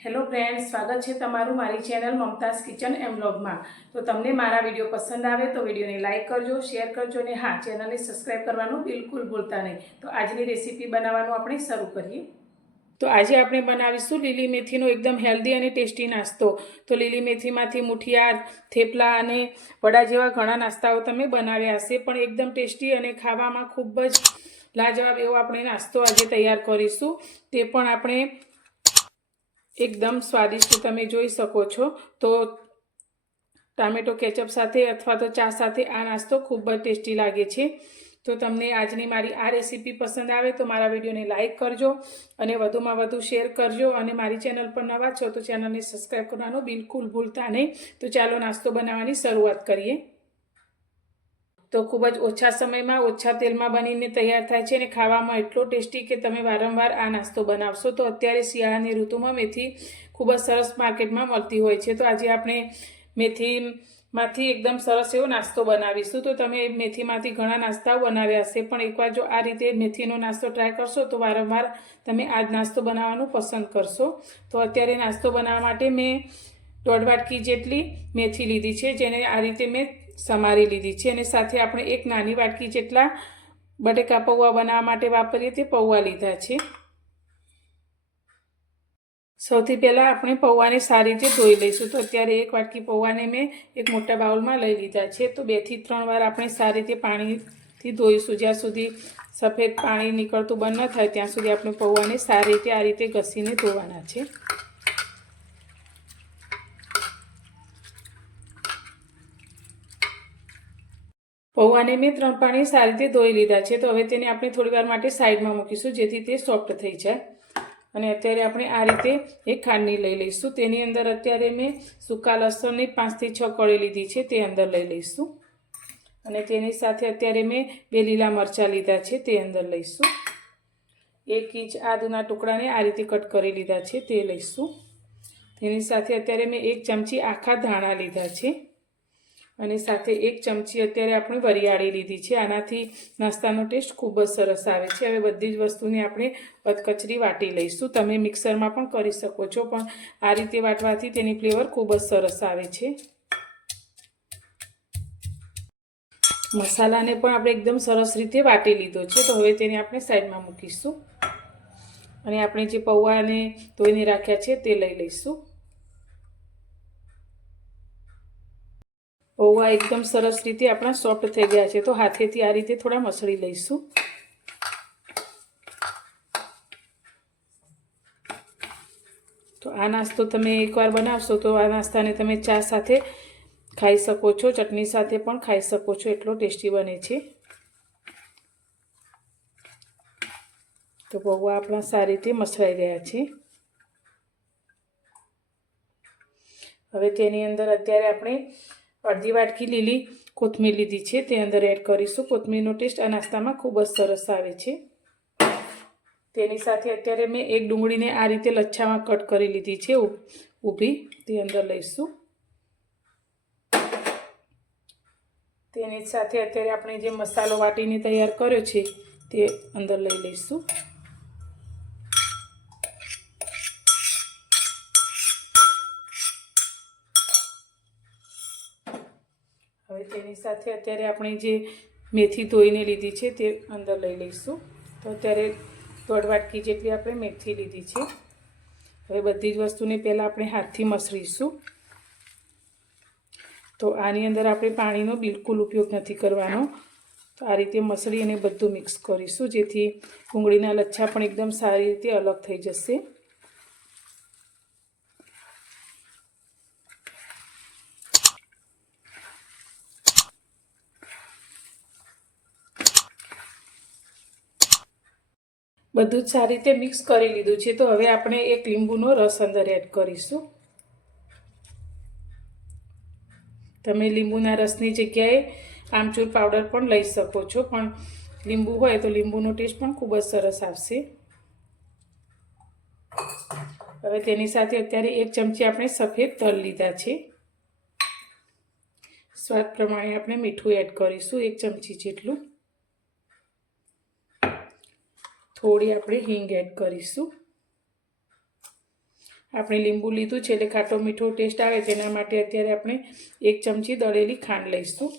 Hello friends, સ્વાગત છે તમારું મારી ચેનલ મમતાઝ કિચન એન્ડ વ્લોગમાં। તો તમને મારા વિડીયો પસંદ આવે તો વિડીયોને લાઇક કરજો, શેર કરજો અને હા, ચેનલને સબસ્ક્રાઈબ કરવાનું બિલકુલ ભૂલતા નહીં। તો આજની રેસીપી બનાવવાનું આપણે શરૂ કરીએ। તો આજે આપણે બનાવીશું લીલી મેથીનો એકદમ હેલ્ધી અને ટેસ્ટી નાસ્તો। તો લીલી મેથીમાંથી મુઠિયા, થેપલા અને વડા જેવા ઘણા નાસ્તાઓ તમે બનાવ્યા હશે, પણ એકદમ ટેસ્ટી અને ખાવામાં ખૂબ જ લાજવાબ એવો આપણે નાસ્તો આજે તૈયાર કરીશું। તે પણ આપણે एकदम स्वादिष्ट તમે જોઈ શકો છો। તો ટામેટો કેચઅપ સાથે અથવા તો ચા સાથે આ નાસ્તો ખૂબ જ ટેસ્ટી લાગે છે। તો તમને આજની મારી આ રેસીપી પસંદ આવે તો મારા વિડીયોને લાઇક કરજો અને વધુમાં વધુ શેર કરજો અને મારી ચેનલ પર નવા છો તો ચેનલને સબસ્ક્રાઈબ કરવાનું બિલકુલ ભૂલતા નહીં। તો ચાલો નાસ્તો બનાવવાની શરૂઆત કરીએ। તો ખૂબ જ ઓછા સમયમાં ઓછા તેલમાં બનીને તૈયાર થાય છે અને ખાવામાં એટલો ટેસ્ટી કે તમે વારંવાર આ નાસ્તો બનાવશો। તો અત્યારે શિયાળાની ઋતુમાં મેથી ખૂબ જ સરસ માર્કેટમાં મળતી હોય છે। તો આજે આપણે મેથીમાંથી એકદમ સરસ એવો નાસ્તો બનાવીશું। તો તમે મેથીમાંથી ઘણા નાસ્તાઓ બનાવ્યા હશે, પણ એકવાર જો આ રીતે મેથીનો નાસ્તો ટ્રાય કરશો તો વારંવાર તમે આ જ નાસ્તો બનાવવાનું પસંદ કરશો। તો અત્યારે નાસ્તો બનાવવા માટે મેં 1.5 વાટકી જેટલી મેથી લીધી છે, જેને આ રીતે મેં સમારી લીધી છે અને સાથે આપણે 1 નાની વાટકી જેટલા બટેકા પૌવા બનાવવા માટે વાપરીએ તે પૌવા લીધા છે। સૌથી પહેલાં આપણે પૌવાને સારી રીતે ધોઈ લઈશું। તો અત્યારે 1 વાટકી પૌવાને મેં એક મોટા બાઉલમાં લઈ લીધા છે। તો 2 થી 3 વાર આપણે સારી રીતે પાણીથી ધોઈશું। જ્યાં સુધી સફેદ પાણી નીકળતું બંધ ન થાય ત્યાં સુધી આપણે પૌવાને સારી રીતે આ રીતે ઘસીને ધોવાના છે। પૌવાને મેં 3 પાણી સારી રીતે ધોઈ લીધા છે। તો હવે તેને આપણે થોડીવાર માટે સાઈડમાં મૂકીશું જેથી તે સોફ્ટ થઈ જાય। અને અત્યારે આપણે આ રીતે એક ખાંડણી લઈ લઈશું। તેની અંદર અત્યારે મેં સૂકા લસણની 5 થી 6 કળી લીધી છે, તે અંદર લઈ લઈશું। અને તેની સાથે અત્યારે મેં 2 લીલા મરચાં લીધા છે, તે અંદર લઈશું। 1 ઇંચ આદુના ટુકડાને આ રીતે કટ કરી લીધા છે, તે લઈશું। તેની સાથે અત્યારે મેં 1 ચમચી આખા ધાણા લીધા છે અને સાથે 1 ચમચી અત્યારે આપણે વરિયાળી લીધી છે। આનાથી નાસ્તાનો ટેસ્ટ ખૂબ જ સરસ આવે છે। હવે બધી જ વસ્તુને આપણે અધકચરી વાટી લઈશું। તમે મિક્સરમાં પણ કરી શકો છો, પણ આ રીતે વાટવાથી તેની ફ્લેવર ખૂબ જ સરસ આવે છે। મસાલાને પણ આપણે એકદમ સરસ રીતે વાટી લીધો છે। તો હવે તેને આપણે સાઈડમાં મૂકીશું અને આપણે જે પૌવાને ધોઈને રાખ્યા છે તે લઈ લઈશું। પૌવા એકદમ સરસ રીતે આપણા સોફ્ટ થઈ ગયા છે। તો હાથેથી આ રીતે થોડા મસળી લઈશું। તો આ નાસ્તો તમે એકવાર બનાવશો તો આ નાસ્તાને તમે ચા સાથે ખાઈ શકો છો, ચટણી સાથે પણ ખાઈ શકો છો, એટલો ટેસ્ટી બને છે। તો પૌવા આપણા સારી રીતે મસળાઈ ગયા છે। હવે તેની અંદર અત્યારે આપણે 1/2 વાટકી લીલી કોથમીર લીધી છે, તે અંદર એડ કરીશું। કોથમીરનો ટેસ્ટ આ નાસ્તામાં ખૂબ જ સરસ આવે છે। તેની સાથે અત્યારે મેં 1 ડુંગળીને આ રીતે લચ્છામાં કટ કરી લીધી છે ઊભી, તે અંદર લઈશું। તેની સાથે અત્યારે આપણે જે મસાલો વાટીને તૈયાર કર્યો છે તે અંદર લઈ લઈશું। હવે તેની સાથે અત્યારે આપણે જે મેથી ધોઈને લીધી છે તે અંદર લઈ લઈશું। તો અત્યારે 1.5 વાટકી જેટલી આપણે મેથી લીધી છે। હવે બધી જ વસ્તુને પહેલાં આપણે હાથથી મસળીશું। તો આની અંદર આપણે પાણીનો બિલકુલ ઉપયોગ નથી કરવાનો। તો આ રીતે મસળી અને બધું મિક્સ કરીશું જેથી ડુંગળીના લચ્છા પણ એકદમ સારી રીતે અલગ થઈ જશે। બધું જ સારી રીતે મિક્સ કરી લીધું છે। તો હવે આપણે 1 લીંબુનો રસ અંદર એડ કરીશું। તમે લીંબુના રસની જગ્યાએ આમચૂર પાવડર પણ લઈ શકો છો, પણ લીંબુ હોય તો લીંબુનો ટેસ્ટ પણ ખૂબ જ સરસ આવશે। હવે તેની સાથે અત્યારે 1 ચમચી આપણે સફેદ તલ લીધા છે। સ્વાદ પ્રમાણે આપણે મીઠું એડ કરીશું 1 ચમચી જેટલું। થોડી આપણે હિંગ એડ કરીશું। આપણે લીંબુ લીધું છે એટલે ખાટો મીઠો ટેસ્ટ આવે તેના માટે અત્યારે આપણે 1 ચમચી દળેલી ખાંડ લઈશું.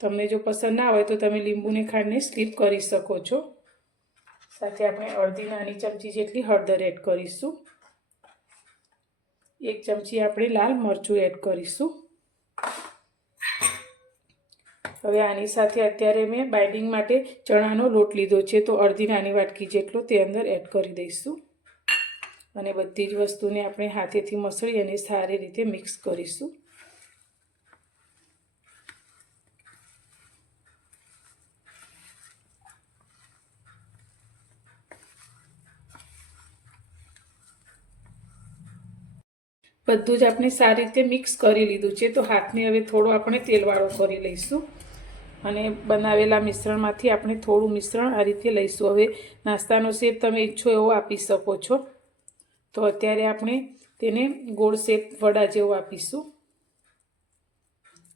તમને જો પસંદ ના હોય તો તમે લીંબુને ખાંડને સ્કીપ કરી શકો છો. સાથે આપણે અડધી નાની ચમચી જેટલી હળદર એડ કરીશું. 1 ચમચી આપણે લાલ મરચું એડ કરીશું. હવે આની સાથે અત્યારે મેં બાઇન્ડિંગ માટે ચણાનો લોટ લીધો છે, તો અડધી નાની વાટકી જેટલો તે અંદર એડ કરી દઈશું અને બધી જ વસ્તુને આપણે હાથેથી મસળી અને સારી રીતે મિક્સ કરીશું. બધું જ આપણે સારી રીતે મિક્સ કરી લીધું છે, તો હાથને હવે થોડો આપણે તેલવાળો કરી લઈશું અને બનાવેલા મિશ્રણમાંથી આપણે થોડું મિશ્રણ આ રીતે લઈશું. હવે નાસ્તાનો શેપ તમે ઈચ્છો એવો આપી શકો છો. તો અત્યારે આપણે તેને ગોળ શેપ વડા જેવો આપીશું.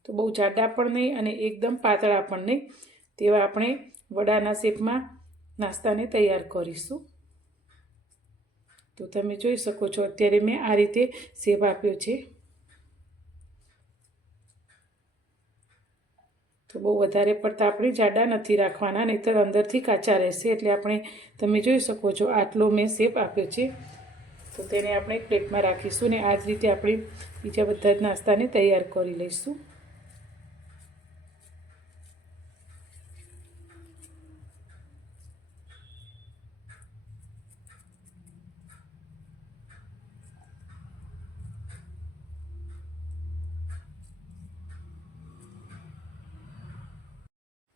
તો બહુ જાડા પણ નહીં અને એકદમ પાતળા પણ નહીં, તેવા આપણે વડાના શેપમાં નાસ્તાને તૈયાર કરીશું. તો તમે જોઈ શકો છો અત્યારે મેં આ રીતે શેપ આપ્યો છે. તો બહુ વધારે પડતા આપણે જાડા નથી રાખવાના, નહીંતર અંદરથી કાચા રહેશે. એટલે આપણે તમે જોઈ શકો છો આટલો મેં શેપ આપ્યો છે. તો તેને આપણે એક પ્લેટમાં રાખીશું ને આ જ રીતે આપણે બીજા બધા જ નાસ્તાને તૈયાર કરી લઈશું.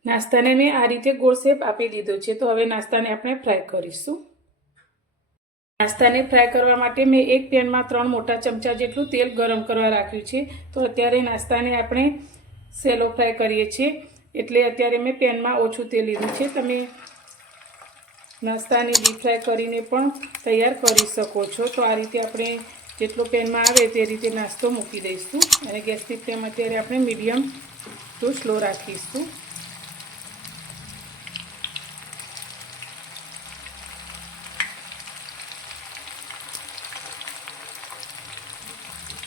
નાસ્તાને મેં આ રીતે ગોળ શેપ આપી દીધો છે. તો હવે નાસ્તાને આપણે ફ્રાય કરીશું. નાસ્તાને ફ્રાય કરવા માટે મેં એક પેનમાં 3 મોટા ચમચા જેટલું તેલ ગરમ કરવા રાખ્યું છે. તો અત્યારે નાસ્તાને આપણે સેલો ફ્રાય કરીએ છીએ, એટલે અત્યારે મેં પેનમાં ઓછું તેલ લીધું છે. તમે નાસ્તાને ડીપ ફ્રાય કરીને પણ તૈયાર કરી શકો છો. તો આ રીતે આપણે જેટલો પેનમાં આવે તે રીતે નાસ્તો મૂકી દઈશું અને ગેસની ફ્લેમ અત્યારે આપણે મીડિયમ ટુ સ્લો રાખીશું.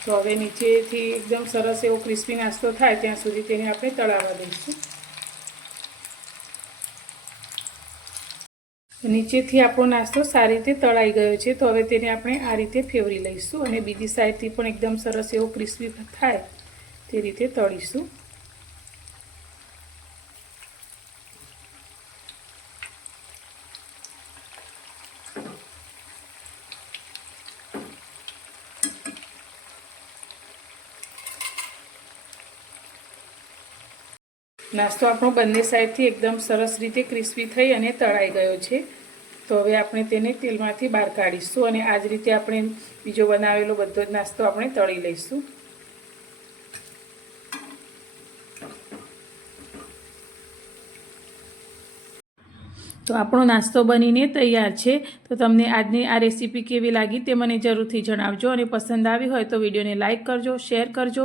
તો હવે નીચેથી એકદમ સરસ એવો ક્રિસ્પી નાસ્તો થાય ત્યાં સુધી તેને આપણે તળાવવા દઈશું. નીચેથી આપણો નાસ્તો સારી રીતે તળાઈ ગયો છે. તો હવે તેને આપણે આ રીતે ફેવરી લઈશું અને બીજી સાઈડથી પણ એકદમ સરસ એવો ક્રિસ્પી થાય તે રીતે તળીશું. નાસ્તો આપણો બંને સાઈડથી એકદમ સરસ રીતે ક્રિસ્પી થઈ અને તળાઈ ગયો છે. તો હવે આપણે તેને તેલમાંથી બહાર કાઢીશું અને આ જ રીતે આપણે બીજો બનાવેલો બધો જ નાસ્તો આપણે તળી લઈશું. તો આપણો નાસ્તો બનીને તૈયાર છે. તો તમને આજની આ રેસીપી કેવી લાગી તે મને જરૂરથી જણાવજો અને પસંદ આવી હોય તો વિડીયોને લાઇક કરજો, શેર કરજો.